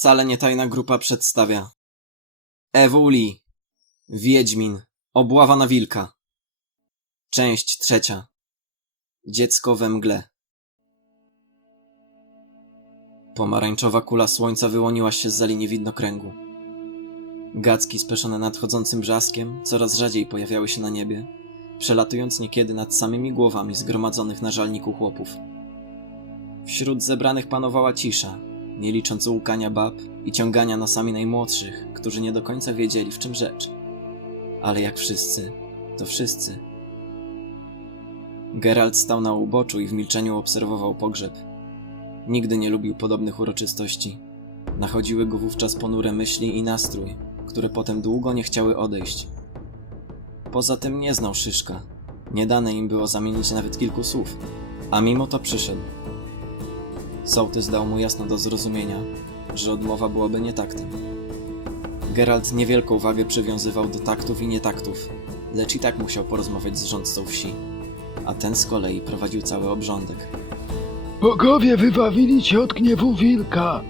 Wcale nie tajna grupa przedstawia Ewuli Wiedźmin Obława na wilka Część trzecia Dziecko we mgle Pomarańczowa kula słońca wyłoniła się z za linii widnokręgu. Gacki speszone nadchodzącym brzaskiem coraz rzadziej pojawiały się na niebie, przelatując niekiedy nad samymi głowami zgromadzonych na żalniku chłopów. Wśród zebranych panowała cisza, nie licząc łukania bab i ciągania nosami najmłodszych, którzy nie do końca wiedzieli w czym rzecz. Ale jak wszyscy, to wszyscy. Geralt stał na uboczu i w milczeniu obserwował pogrzeb. Nigdy nie lubił podobnych uroczystości. Nachodziły go wówczas ponure myśli i nastrój, które potem długo nie chciały odejść. Poza tym nie znał Szyszka. Nie dane im było zamienić nawet kilku słów, a mimo to przyszedł. Sołtys dał mu jasno do zrozumienia, że odmowa byłaby nietaktem. Geralt niewielką wagę przywiązywał do taktów i nietaktów, lecz i tak musiał porozmawiać z rządcą wsi, a ten z kolei prowadził cały obrządek. Bogowie wybawili cię od gniewu wilka,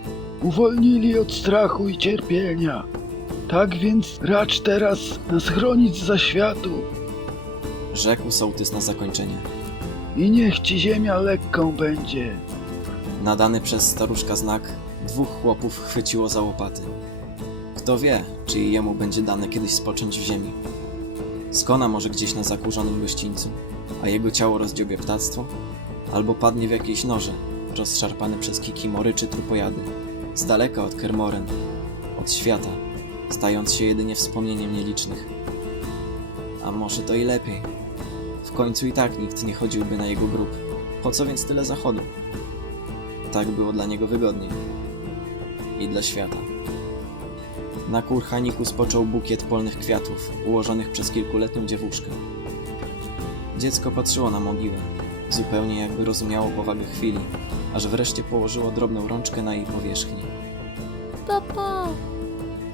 uwolnili od strachu i cierpienia. Tak więc racz teraz nas chronić za światu Rzekł sołtys na zakończenie, i niech ci ziemia lekką będzie. Nadany przez staruszka znak, dwóch chłopów chwyciło za łopaty. Kto wie, czy jemu będzie dane kiedyś spocząć w ziemi. Skona może gdzieś na zakurzonym gościńcu, a jego ciało rozdziobie ptactwo, albo padnie w jakieś noże, rozszarpane przez kikimory czy trupojady, z daleka od Kermoren, od świata, stając się jedynie wspomnieniem nielicznych. A może to i lepiej. W końcu i tak nikt nie chodziłby na jego grób. Po co więc tyle zachodu? Tak było dla niego wygodniej. I dla świata. Na kurhaniku spoczął bukiet polnych kwiatów, ułożonych przez kilkuletnią dziewuszkę. Dziecko patrzyło na mogiłę, zupełnie jakby rozumiało powagę chwili, aż wreszcie położyło drobną rączkę na jej powierzchni. Papa!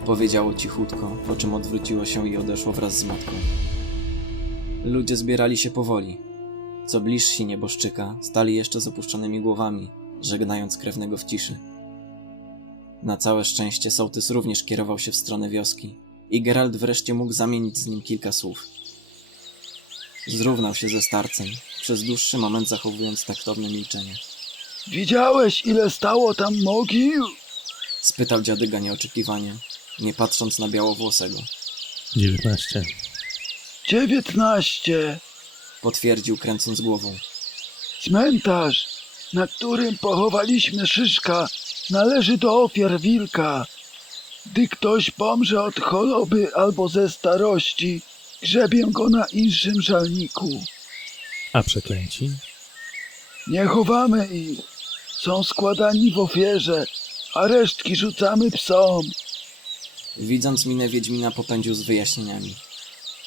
Powiedziało cichutko, po czym odwróciło się i odeszło wraz z matką. Ludzie zbierali się powoli. Co bliżsi nieboszczyka, stali jeszcze z opuszczonymi głowami, żegnając krewnego w ciszy. Na całe szczęście sołtys również kierował się w stronę wioski i Geralt wreszcie mógł zamienić z nim kilka słów. Zrównał się ze starcem, przez dłuższy moment zachowując taktowne milczenie. Widziałeś, ile stało tam mogił? Spytał dziadyga nieoczekiwanie, nie patrząc na białowłosego. 19. Dziewiętnaście. Potwierdził kręcąc głową. Cmentarz, na którym pochowaliśmy Szyszka, należy do ofiar wilka. Gdy ktoś pomrze od choroby albo ze starości, grzebię go na inszym żalniku. A przeklęci? Nie chowamy ich. Są składani w ofierze, a resztki rzucamy psom. Widząc minę Wiedźmina popędził z wyjaśnieniami.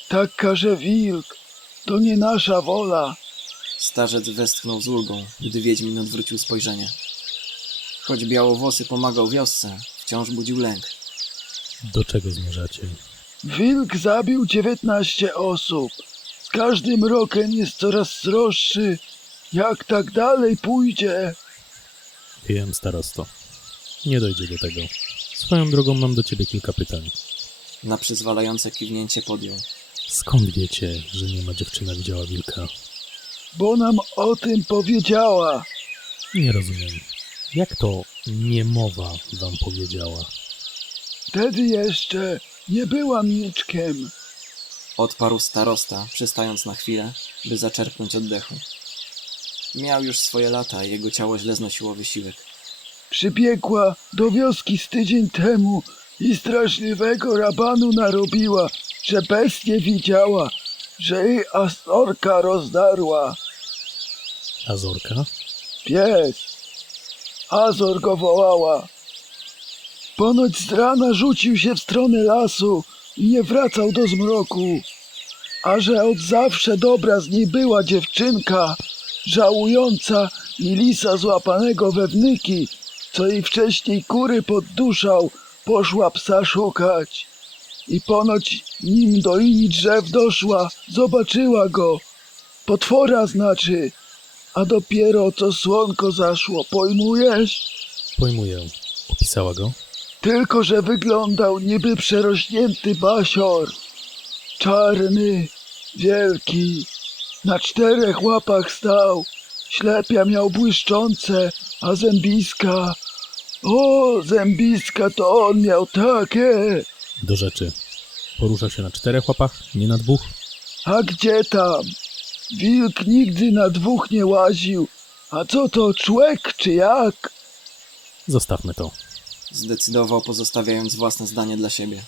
Tak każe wilk. To nie nasza wola. Starzec westchnął z ulgą, gdy Wiedźmin odwrócił spojrzenie. Choć białowłosy pomagał wiosce, wciąż budził lęk. Do czego zmierzacie? Wilk zabił dziewiętnaście osób. Z każdym rokiem jest coraz sroższy. Jak tak dalej pójdzie? Wiem, starosto. Nie dojdzie do tego. Swoją drogą mam do ciebie kilka pytań. Na przyzwalające kiwnięcie podjął. Skąd wiecie, że nie ma dziewczyna widziała wilka? Bo nam o tym powiedziała. Nie rozumiem. Jak to niemowa wam powiedziała? Wtedy jeszcze nie była milczkiem. Odparł starosta, przystając na chwilę, by zaczerpnąć oddechu. Miał już swoje lata, i jego ciało źle znosiło wysiłek. Przybiegła do wioski z tydzień temu i straszliwego rabanu narobiła, że bestię widziała, że jej astorka rozdarła. Azorka? Pies. Azor go wołała. Ponoć z rana rzucił się w stronę lasu i nie wracał do zmroku. A że od zawsze dobra z niej była dziewczynka, żałująca i lisa złapanego we wnyki, co jej wcześniej kury podduszał, poszła psa szukać. I ponoć nim do linii drzew doszła, zobaczyła go. Potwora znaczy, a dopiero co słonko zaszło, pojmujesz? Pojmuję. Opisała go? tylko że wyglądał niby przerośnięty basior. Czarny, wielki, na czterech łapach stał, ślepia miał błyszczące, a zębiska... O, zębiska to on miał takie! Do rzeczy. Porusza się na czterech łapach, nie na dwóch. A gdzie tam? Wilk nigdy na dwóch nie łaził. A co to, człek czy jak? Zostawmy to. Zdecydował, pozostawiając własne zdanie dla siebie.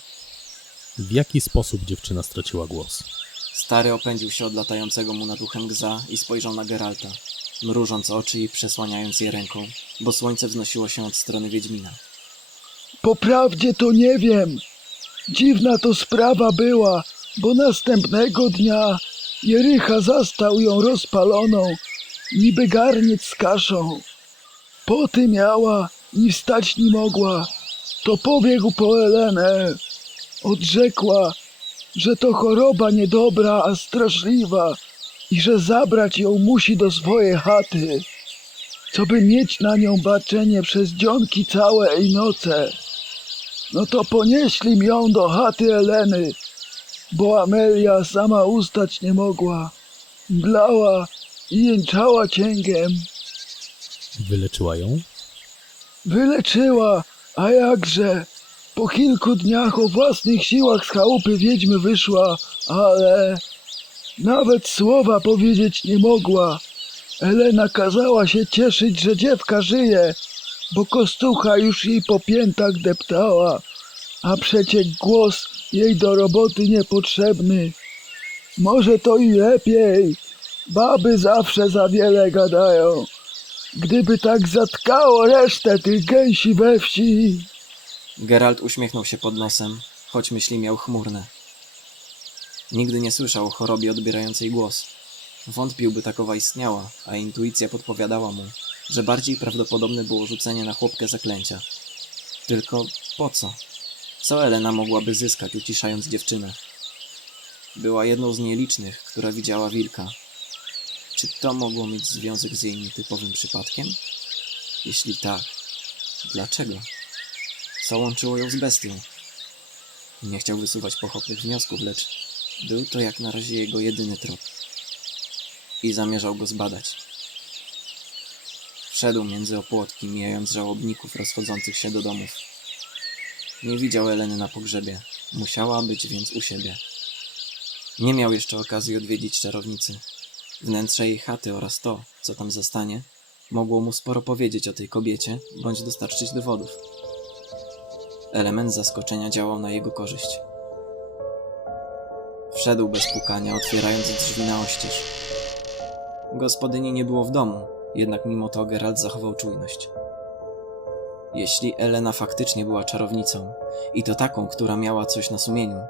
W jaki sposób dziewczyna straciła głos? Stary opędził się od latającego mu nad uchem gza i spojrzał na Geralta, mrużąc oczy i przesłaniając je ręką, bo słońce wznosiło się od strony Wiedźmina. Po prawdzie to nie wiem. Dziwna to sprawa była, bo następnego dnia Jericha zastał ją rozpaloną, niby garniec z kaszą. Poty miała, ni wstać ni mogła. To pobiegł po Elenę. Odrzekła, że to choroba niedobra, a straszliwa i że zabrać ją musi do swojej chaty, co by mieć na nią baczenie przez dzionki całe i noce. No to ponieśli ją do chaty Eleny, bo Amelia sama ustać nie mogła. Mdlała i jęczała cięgiem. Wyleczyła ją? Wyleczyła, a jakże? Po kilku dniach o własnych siłach z chałupy wiedźmy wyszła, ale nawet słowa powiedzieć nie mogła. Elena kazała się cieszyć, że dziewka żyje, bo kostucha już jej po piętach deptała, a przecie głos jej do roboty niepotrzebny. Może to i lepiej, baby zawsze za wiele gadają. Gdyby tak zatkało resztę tych gęsi we wsi. Geralt uśmiechnął się pod nosem, choć myśli miał chmurne. Nigdy nie słyszał o chorobie odbierającej głos. Wątpił, by takowa istniała, a intuicja podpowiadała mu, że bardziej prawdopodobne było rzucenie na chłopkę zaklęcia. Tylko po co? Co Elena mogłaby zyskać, uciszając dziewczynę? Była jedną z nielicznych, która widziała wilka. Czy to mogło mieć związek z jej nietypowym przypadkiem? Jeśli tak, dlaczego? Co łączyło ją z bestią? Nie chciał wysuwać pochopnych wniosków, lecz był to jak na razie jego jedyny trop. I zamierzał go zbadać. Wszedł między opłotki, mijając żałobników rozchodzących się do domów. Nie widział Eleny na pogrzebie. Musiała być więc u siebie. Nie miał jeszcze okazji odwiedzić czarownicy. Wnętrze jej chaty oraz to, co tam zastanie, mogło mu sporo powiedzieć o tej kobiecie, bądź dostarczyć dowodów. Element zaskoczenia działał na jego korzyść. Wszedł bez pukania, otwierając drzwi na oścież. Gospodyni nie było w domu, jednak mimo to Geralt zachował czujność. Jeśli Elena faktycznie była czarownicą, i to taką, która miała coś na sumieniu,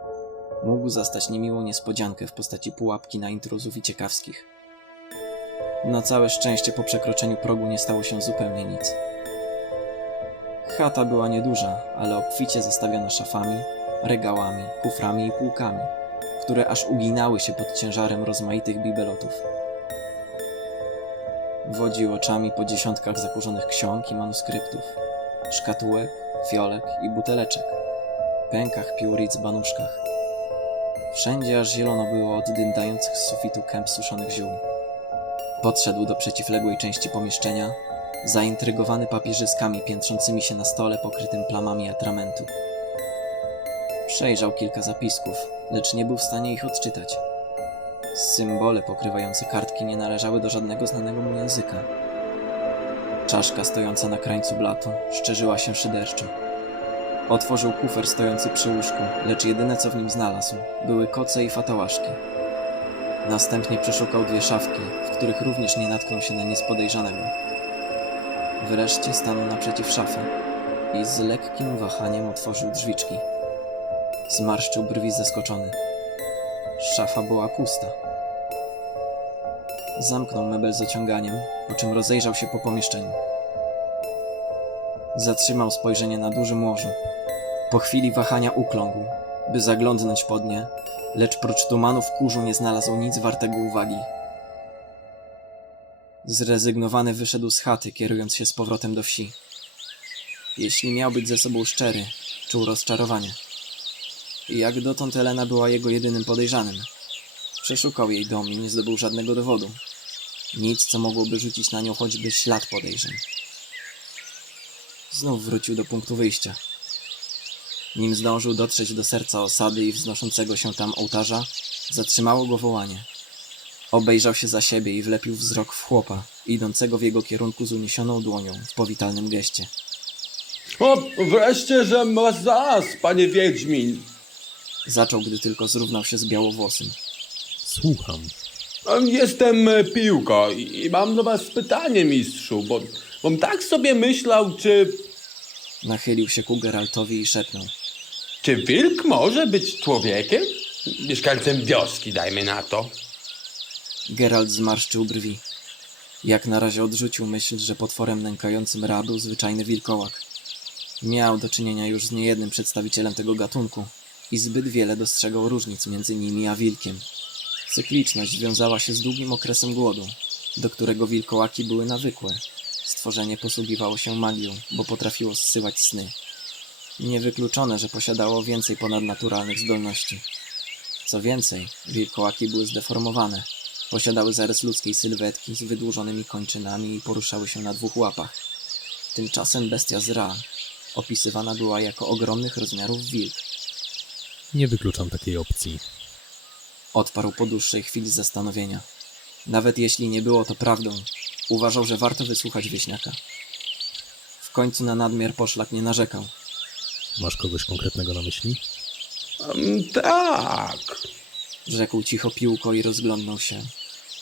mógł zastać niemiłą niespodziankę w postaci pułapki na intruzów i ciekawskich. Na całe szczęście po przekroczeniu progu nie stało się zupełnie nic. Chata była nieduża, ale obficie zastawiona szafami, regałami, kuframi i półkami, które aż uginały się pod ciężarem rozmaitych bibelotów. Wodził oczami po dziesiątkach zakurzonych ksiąg i manuskryptów, szkatułek, fiolek i buteleczek, pękach piór i dzbanuszkach. Wszędzie aż zielono było od dętających z sufitu kęp suszonych ziół. Podszedł do przeciwległej części pomieszczenia, zaintrygowany papierzyskami piętrzącymi się na stole pokrytym plamami atramentu. Przejrzał kilka zapisków, lecz nie był w stanie ich odczytać. Symbole pokrywające kartki nie należały do żadnego znanego mu języka. Czaszka stojąca na krańcu blatu szczerzyła się szyderczo. Otworzył kufer stojący przy łóżku, lecz jedyne co w nim znalazł były koce i fatałaszki. Następnie przeszukał dwie szafki, w których również nie natknął się na nic podejrzanego. Wreszcie stanął naprzeciw szafy i z lekkim wahaniem otworzył drzwiczki. Zmarszczył brwi zaskoczony. Szafa była pusta. Zamknął mebel z ociąganiem, po czym rozejrzał się po pomieszczeniu. Zatrzymał spojrzenie na dużym łożu. Po chwili wahania ukląkł, by zaglądnąć pod nie, lecz prócz tumanów kurzu nie znalazł nic wartego uwagi. Zrezygnowany wyszedł z chaty, kierując się z powrotem do wsi. Jeśli miał być ze sobą szczery, czuł rozczarowanie. Jak dotąd Elena była jego jedynym podejrzanym. Przeszukał jej dom i nie zdobył żadnego dowodu. Nic, co mogłoby rzucić na nią choćby ślad podejrzeń. Znów wrócił do punktu wyjścia. Nim zdążył dotrzeć do serca osady i wznoszącego się tam ołtarza, zatrzymało go wołanie. Obejrzał się za siebie i wlepił wzrok w chłopa, idącego w jego kierunku z uniesioną dłonią w powitalnym geście. O, wreszcie, że was znalazł, panie Wiedźmin. Zaczął, gdy tylko zrównał się z białowłosym. Słucham. Em, Jestem e, Piłko i mam do was pytanie, mistrzu, bo bom tak sobie myślał, czy, Nachylił się ku Geraltowi i szepnął. czy wilk może być człowiekiem? Mieszkańcem wioski, dajmy na to. Geralt zmarszczył brwi. Jak na razie odrzucił myśl, że potworem nękającym Ra był zwyczajny wilkołak. Miał do czynienia już z niejednym przedstawicielem tego gatunku i zbyt wiele dostrzegał różnic między nimi a wilkiem. Cykliczność wiązała się z długim okresem głodu, do którego wilkołaki były nawykłe. Stworzenie posługiwało się magią, bo potrafiło zsyłać sny. Niewykluczone, że posiadało więcej ponadnaturalnych zdolności. Co więcej, wilkołaki były zdeformowane, Posiadały zarys ludzkiej sylwetki z wydłużonymi kończynami i poruszały się na dwóch łapach. Tymczasem bestia z Ra opisywana była jako ogromnych rozmiarów wilk. Nie wykluczam takiej opcji. Odparł po dłuższej chwili zastanowienia. Nawet jeśli nie było to prawdą, uważał, że warto wysłuchać wieśniaka. W końcu na nadmiar poszlak nie narzekał. Masz kogoś konkretnego na myśli? Em, tak. Rzekł cicho piłko i rozglądnął się,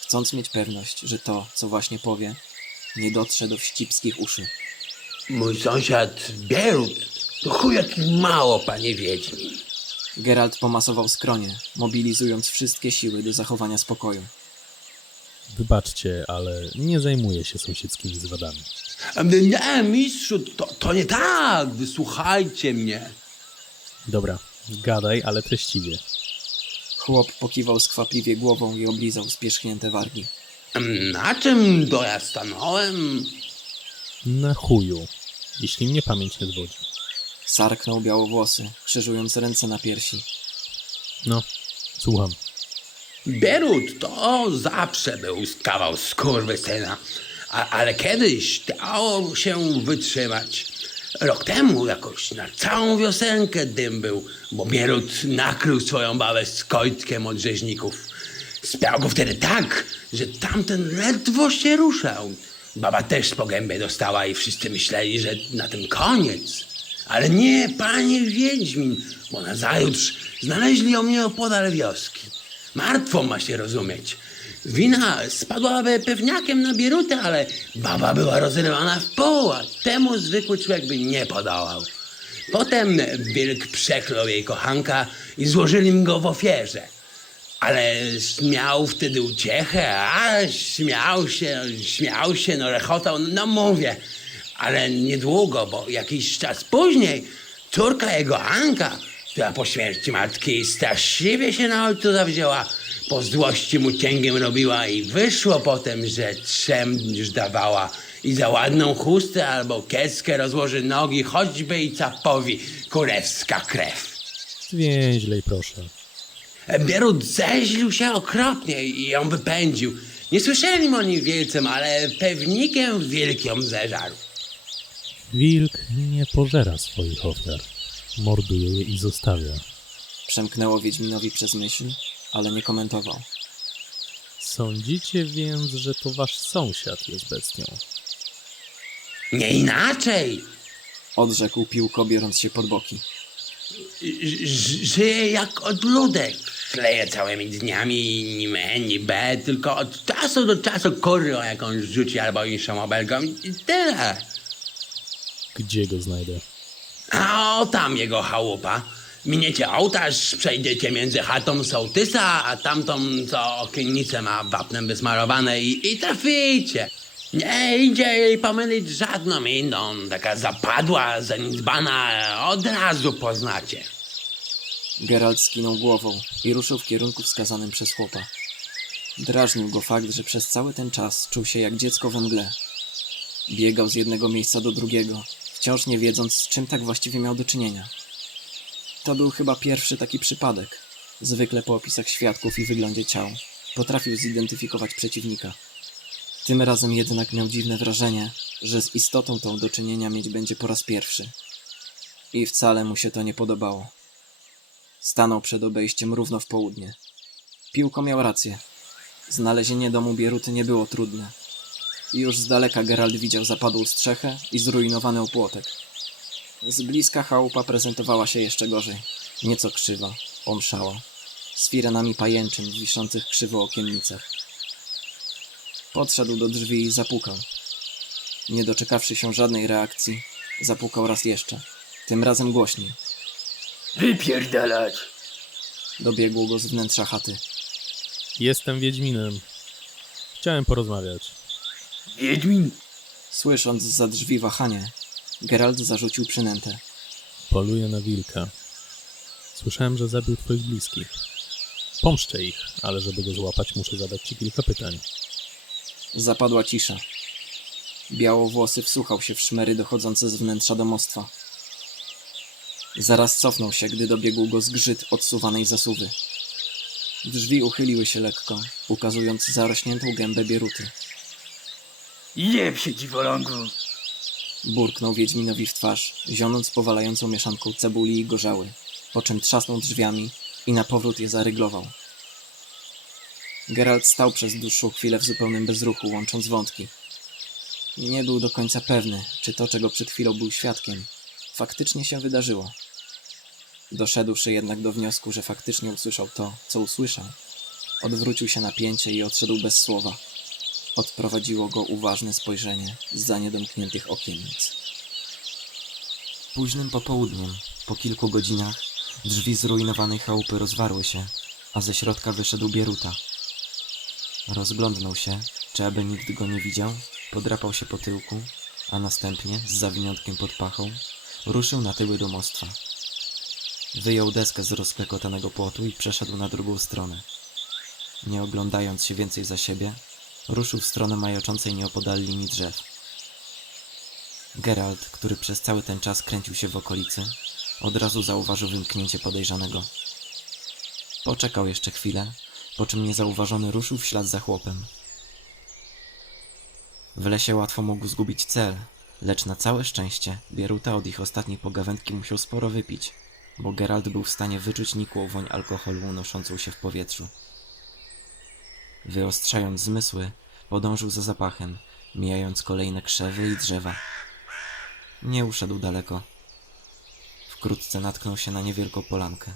chcąc mieć pewność, że to, co właśnie powie, nie dotrze do wścibskich uszy. Mój sąsiad Bierut to chuj jak mało, panie Wiedźmin. Geralt pomasował skronie, mobilizując wszystkie siły do zachowania spokoju. Wybaczcie, ale nie zajmuję się sąsiedzkimi zwadami. Nie, mistrzu, to, to nie tak, wysłuchajcie mnie. Dobra, gadaj, ale treściwie. Chłop pokiwał skwapliwie głową i oblizał spierzchnięte wargi. Em, Na czym to ja stanąłem? Na chuju, jeśli mnie pamięć nie zwodzi. Sarknął białowłosy, krzyżując ręce na piersi. No, słucham. Bierut to zawsze był kawał skurwysyna, a, ale kiedyś dało się wytrzymać. Rok temu jakoś na całą wiosenkę dym był, bo Bierut nakrył swoją babę z kojtkiem od rzeźników. Spiał go wtedy tak, że tamten ledwo się ruszał. Baba też po gębie dostała i wszyscy myśleli, że na tym koniec. Ale nie, panie Wiedźmin, bo nazajutrz znaleźli ją nieopodal wioski. Martwą ma się rozumieć. Wina spadłaby pewniakiem na bierutę, ale baba była rozrywana w pół, temu zwykły człowiek by nie podołał. Potem wilk przeklął jej kochanka i złożyli mi go w ofierze. Ale miał wtedy uciechę, a śmiał się, śmiał się, no rechotał, no mówię. Ale niedługo, bo jakiś czas później córka jego Anka, która po śmierci matki straszliwie się na ojcu zawzięła, po złości mu cięgiem robiła i wyszło potem, że trzem już dawała i za ładną chustę albo kieckę rozłoży nogi, choćby i capowi kurewska krew. Zwięźlej proszę. Bierut zeźlił się okropnie i ją wypędził. Nie słyszeli o nim wielcem, ale pewnikiem wielką zeżarł. Wilk nie pożera swoich ofiar. Morduje je i zostawia. Przemknęło Wiedźminowi przez myśl, ale nie komentował. Sądzicie więc, że to wasz sąsiad jest bestią. Nie inaczej. Odrzekł piłko, biorąc się pod boki. Żyje jak odludek. Chleje całymi dniami, ni me, ni be, tylko od czasu do czasu kurwą jakąś rzuci albo inszą obelgą i tyle. Gdzie go znajdę? A o tam jego chałupa. Miniecie ołtarz, przejdziecie między chatą sołtysa, a tamtą, co okiennice ma wapnem wysmarowane i, i traficie. Nie idzie jej pomylić żadną inną, taka zapadła, zaniedbana, od razu poznacie. Geralt skinął głową i ruszył w kierunku wskazanym przez chłopa. Drażnił go fakt, że przez cały ten czas czuł się jak dziecko we mgle. Biegał z jednego miejsca do drugiego, wciąż nie wiedząc, z czym tak właściwie miał do czynienia. To był chyba pierwszy taki przypadek. Zwykle po opisach świadków i wyglądzie ciał potrafił zidentyfikować przeciwnika. Tym razem jednak miał dziwne wrażenie, że z istotą tą do czynienia mieć będzie po raz pierwszy. I wcale mu się to nie podobało. Stanął przed obejściem równo w południe. Piłko miał rację. Znalezienie domu Bieruty nie było trudne. Już z daleka Geralt widział zapadłą strzechę i zrujnowany opłotek. Z bliska chałupa prezentowała się jeszcze gorzej. Nieco krzywa, omszała, z firanami pajęczyn wiszących krzywo okiennicach. Podszedł do drzwi i zapukał. Nie doczekawszy się żadnej reakcji, zapukał raz jeszcze, tym razem głośniej. Wypierdalać! Dobiegło go z wnętrza chaty. Jestem Wiedźminem. Chciałem porozmawiać. Wiedźmin! Słysząc za drzwi wahanie, Geralt zarzucił przynętę. Poluję na wilka. Słyszałem, że zabił twoich bliskich. Pomszczę ich, ale żeby go złapać, muszę zadać ci kilka pytań. Zapadła cisza. Białowłosy wsłuchał się w szmery dochodzące z wnętrza domostwa. Zaraz cofnął się, gdy dobiegł go zgrzyt odsuwanej zasuwy. Drzwi uchyliły się lekko, ukazując zarośniętą gębę bieruty. Jeb się, dziwolągu! Burknął Wiedźminowi w twarz, zionąc powalającą mieszanką cebuli i gorzały, po czym trzasnął drzwiami i na powrót je zaryglował. Geralt stał przez dłuższą chwilę w zupełnym bezruchu, łącząc wątki. Nie był do końca pewny, czy to, czego przed chwilą był świadkiem, faktycznie się wydarzyło. Doszedłszy jednak do wniosku, że faktycznie usłyszał to, co usłyszał, odwrócił się na pięcie i odszedł bez słowa. Odprowadziło go uważne spojrzenie z za niedomkniętych okiennic. Późnym popołudniem, po kilku godzinach, drzwi zrujnowanej chałupy rozwarły się, a ze środka wyszedł Bieruta. Rozglądnął się, czy aby nikt go nie widział, podrapał się po tyłku, a następnie, z zawiniątkiem pod pachą, ruszył na tyły domostwa. Wyjął deskę z rozklekotanego płotu i przeszedł na drugą stronę. Nie oglądając się więcej za siebie, ruszył w stronę majaczącej nieopodal linii drzew. Geralt, który przez cały ten czas kręcił się w okolicy, od razu zauważył wymknięcie podejrzanego. Poczekał jeszcze chwilę, po czym niezauważony ruszył w ślad za chłopem. W lesie łatwo mógł zgubić cel, lecz na całe szczęście Bieruta od ich ostatniej pogawędki musiał sporo wypić, bo Geralt był w stanie wyczuć nikłą woń alkoholu unoszącą się w powietrzu. Wyostrzając zmysły, podążył za zapachem, mijając kolejne krzewy i drzewa. Nie uszedł daleko. Wkrótce natknął się na niewielką polankę.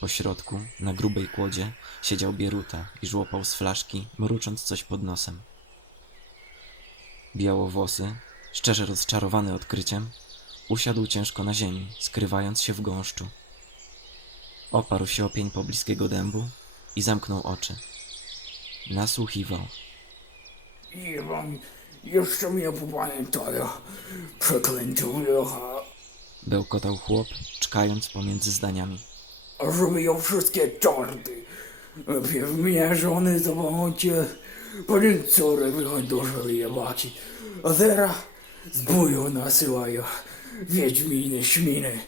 Po środku, na grubej kłodzie, siedział Bieruta i żłopał z flaszki, mrucząc coś pod nosem. Białowłosy, szczerze rozczarowany odkryciem, usiadł ciężko na ziemi, skrywając się w gąszczu. Oparł się o pień pobliskiego dębu i zamknął oczy. Nasłuchiwał. I wam jeszcze mnie popamiętają. Przeklęty wiecha. Bełkotał chłop, czkając pomiędzy zdaniami. Ją wszystkie czarty. Najpierw mnie żony zobaczcie. Potem córę wychodzą jebać. A teraz z boju nasyłają. Wiedźminy, śminy.